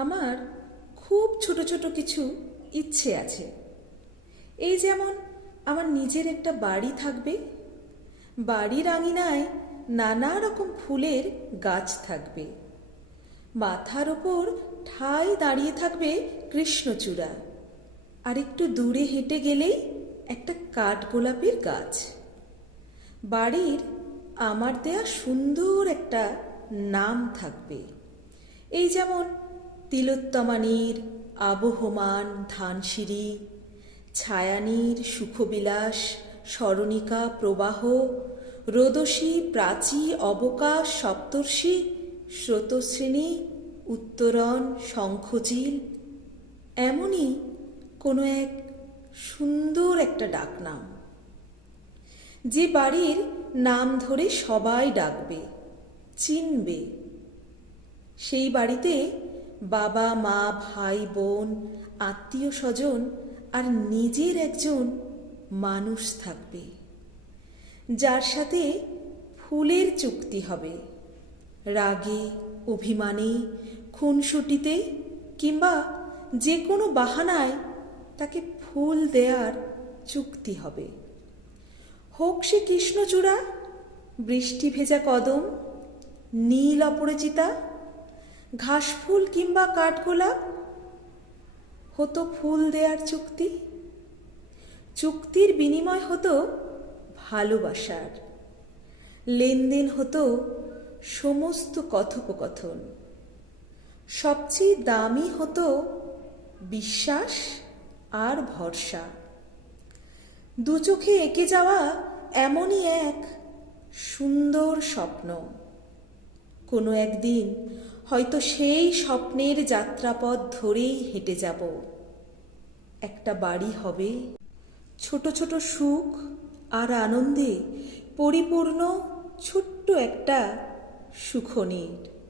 আমার খুব ছোট ছোট কিছু ইচ্ছে আছে। এই যেমন আমার নিজের একটা বাড়ি থাকবে বাড়ির আঙিনায় নানা রকম ফুলের গাছ থাকবে, মাথার ওপর ঠাই দাঁড়িয়ে থাকবে কৃষ্ণচূড়া, আর একটু দূরে হেঁটে গেলেই একটা কাঠগোলাপের গাছ। বাড়ির আমার দেয়া সুন্দর একটা নাম থাকবে। এই যেমন তিলোত্তমানীর আবহমান ধানসিঁড়ি, ছায়ানীর সুখবিলাস, স্মরণিকা প্রবাহ, রোদসী প্রাচী অবকাশ সপ্তর্ষি, স্রোতশ্রেণী, উত্তরণ শঙ্খচিল। এমনই কোনো এক সুন্দর একটা ডাকনাম, যে বাড়ির নাম ধরে সবাই ডাকবে, চিনবে। সেই বাড়িতে বাবা, মা, ভাই, বোন, আত্মীয় স্বজন আর নিজের একজন মানুষ থাকবে, যার সাথে ফুলের চুক্তি হবে, রাগে, অভিমানে, খুনসুটিতে কিংবা যে কোনো বাহানায় তাকে ফুল দেয়ার চুক্তি হবে। হোক সে কৃষ্ণচূড়া, বৃষ্টি ভেজা কদম, নীল অপরিচিতা ঘাসফুল কিংবা কাঠগোলাপ? হতো ফুল দেয়ার চুক্তি? চুক্তির বিনিময় হতো ভালোবাসার। লেনদেন হতো সমস্ত কথোপকথন। সবচেয়ে দামি হতো বিশ্বাস আর ভরসা। দু চোখে এঁকে যাওয়া এমনই এক সুন্দর স্বপ্ন। কোনো একদিন হয়তো সেই স্বপ্নের যাত্রাপথ ধরেই হেঁটে যাব। একটা বাড়ি হবে, ছোট ছোট সুখ আর আনন্দে পরিপূর্ণ ছোট্ট একটা সুখনীর।